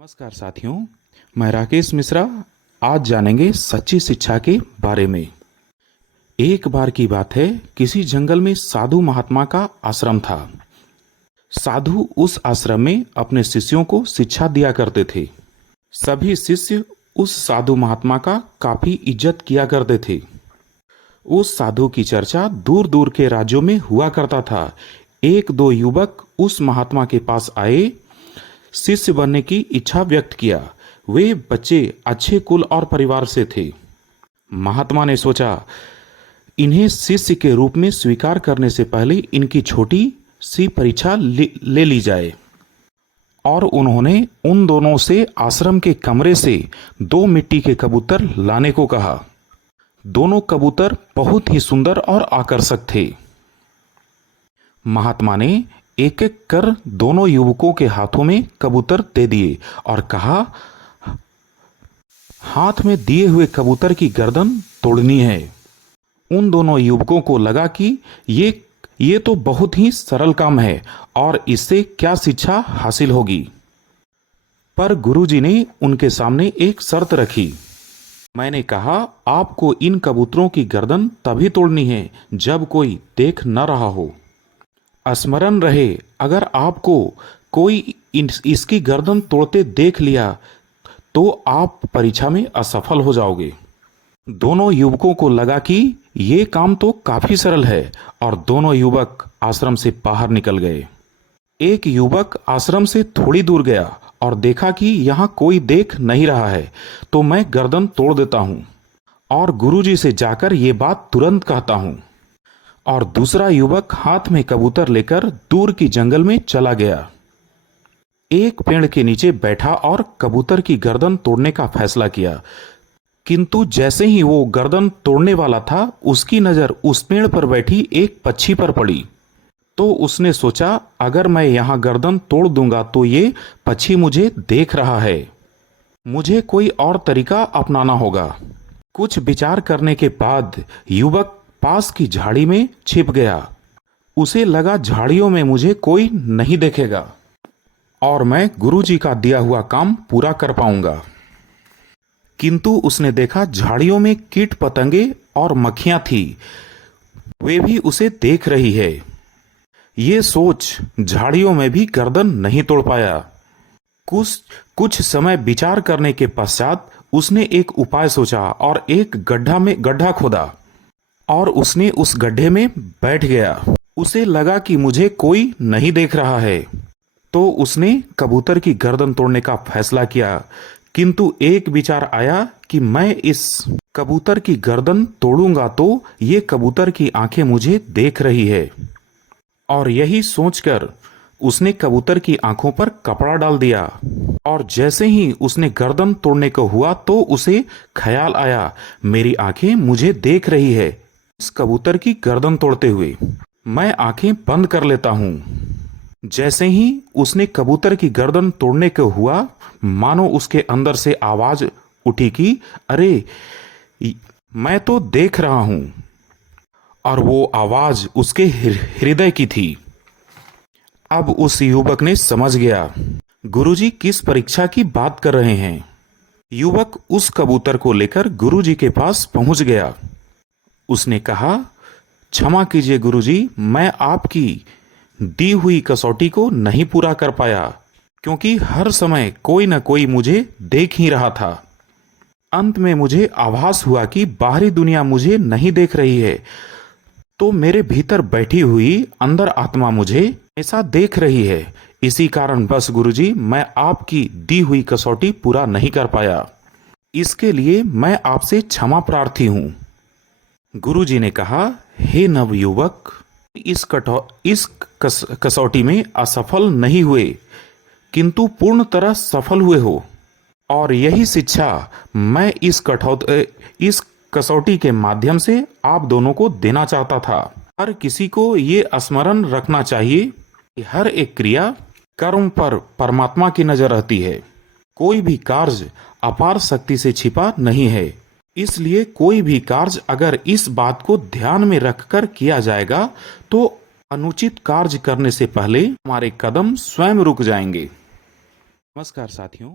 नमस्कार साथियों, मैं राकेश मिश्रा। आज जानेंगे सच्ची शिक्षा के बारे में। एक बार की बात है, किसी जंगल में साधु महात्मा का आश्रम था। साधु उस आश्रम में अपने शिष्यों को शिक्षा दिया करते थे। सभी शिष्य उस साधु महात्मा का काफी इज्जत किया करते थे। उस साधु की चर्चा दूर दूर के राज्यों में हुआ करता था। एक दो युवक उस महात्मा के पास आए, शिष्य बनने की इच्छा व्यक्त किया। वे बच्चे अच्छे कुल और परिवार से थे। महात्मा ने सोचा, इन्हें शिष्य के रूप में स्वीकार करने से पहले इनकी छोटी सी परीक्षा ले ली जाए। और उन्होंने उन दोनों से आश्रम के कमरे से 2 मिट्टी के कबूतर लाने को कहा। दोनों कबूतर बहुत ही सुंदर और आकर्षक थे। महात्मा ने एक एक कर दोनों युवकों के हाथों में कबूतर दे दिए और कहा, हाथ में दिए हुए कबूतर की गर्दन तोड़नी है। उन दोनों युवकों को लगा कि ये तो बहुत ही सरल काम है और इससे क्या शिक्षा हासिल होगी। पर गुरुजी ने उनके सामने एक शर्त रखी। मैंने कहा, आपको इन कबूतरों की गर्दन तभी तोड़नी है जब कोई देख न रहा हो। स्मरण रहे, अगर आपको कोई इसकी गर्दन तोड़ते देख लिया तो आप परीक्षा में असफल हो जाओगे। दोनों युवकों को लगा कि ये काम तो काफी सरल है और दोनों युवक आश्रम से बाहर निकल गए। एक युवक आश्रम से थोड़ी दूर गया और देखा कि यहाँ कोई देख नहीं रहा है, तो मैं गर्दन तोड़ देता हूँ और गुरुजी से जाकर ये बात तुरंत कहता हूँ। और दूसरा युवक हाथ में कबूतर लेकर दूर की जंगल में चला गया। एक पेड़ के नीचे बैठा और कबूतर की गर्दन तोड़ने का फैसला किया। किंतु जैसे ही वो गर्दन तोड़ने वाला था, उसकी नजर उस पेड़ पर बैठी एक पक्षी पर पड़ी। तो उसने सोचा, अगर मैं यहां गर्दन तोड़ दूंगा तो ये पक्षी मुझे देख रहा है, मुझे कोई और तरीका अपनाना होगा। कुछ विचार करने के बाद युवक पास की झाड़ी में छिप गया। उसे लगा, झाड़ियों में मुझे कोई नहीं देखेगा और मैं गुरुजी का दिया हुआ काम पूरा कर पाऊंगा। किंतु उसने देखा, झाड़ियों में कीट पतंगे और मक्खियां थी, वे भी उसे देख रही है। ये सोच झाड़ियों में भी गर्दन नहीं तोड़ पाया। कुछ समय विचार करने के पश्चात उसने एक उपाय सोचा और एक गड्ढा खोदा और उसने उस गड्ढे में बैठ गया। उसे लगा कि मुझे कोई नहीं देख रहा है, तो उसने कबूतर की गर्दन तोड़ने का फैसला किया। किंतु एक विचार आया कि मैं इस कबूतर की गर्दन तोड़ूंगा तो ये कबूतर की आंखें मुझे देख रही है। और यही सोचकर उसने कबूतर की आंखों पर कपड़ा डाल दिया। और जैसे ही उसने गर्दन तोड़ने को हुआ तो उसे ख्याल आया, मेरी आंखें मुझे देख रही है। इस कबूतर की गर्दन तोड़ते हुए मैं आंखें बंद कर लेता हूं। जैसे ही उसने कबूतर की गर्दन तोड़ने को हुआ, मानो उसके अंदर से आवाज उठी कि अरे, मैं तो देख रहा हूं। और वो आवाज उसके हृदय की थी। अब उस युवक ने समझ गया, गुरुजी किस परीक्षा की बात कर रहे हैं। युवक उस कबूतर को लेकर गुरुजी के पास पहुंच गया। उसने कहा, क्षमा कीजिए गुरुजी, मैं आपकी दी हुई कसौटी को नहीं पूरा कर पाया, क्योंकि हर समय कोई न कोई मुझे देख ही रहा था। अंत में मुझे आभास हुआ कि बाहरी दुनिया मुझे नहीं देख रही है, तो मेरे भीतर बैठी हुई अंदर आत्मा मुझे ऐसा देख रही है। इसी कारण बस गुरुजी, मैं आपकी दी हुई कसौटी पूरा नहीं कर पाया। इसके लिए मैं आपसे क्षमा प्रार्थी हूं। गुरुजी ने कहा, हे नवयुवक, इस कसौटी में असफल नहीं हुए, किंतु पूर्ण तरह सफल हुए हो। और यही शिक्षा मैं इस कसौटी के माध्यम से आप दोनों को देना चाहता था। हर किसी को ये स्मरण रखना चाहिए कि हर एक क्रिया कर्म पर परमात्मा की नजर रहती है। कोई भी कार्य अपार शक्ति से छिपा नहीं है। इसलिए कोई भी कार्य अगर इस बात को ध्यान में रखकर किया जाएगा तो अनुचित कार्य करने से पहले हमारे कदम स्वयं रुक जाएंगे। नमस्कार साथियों।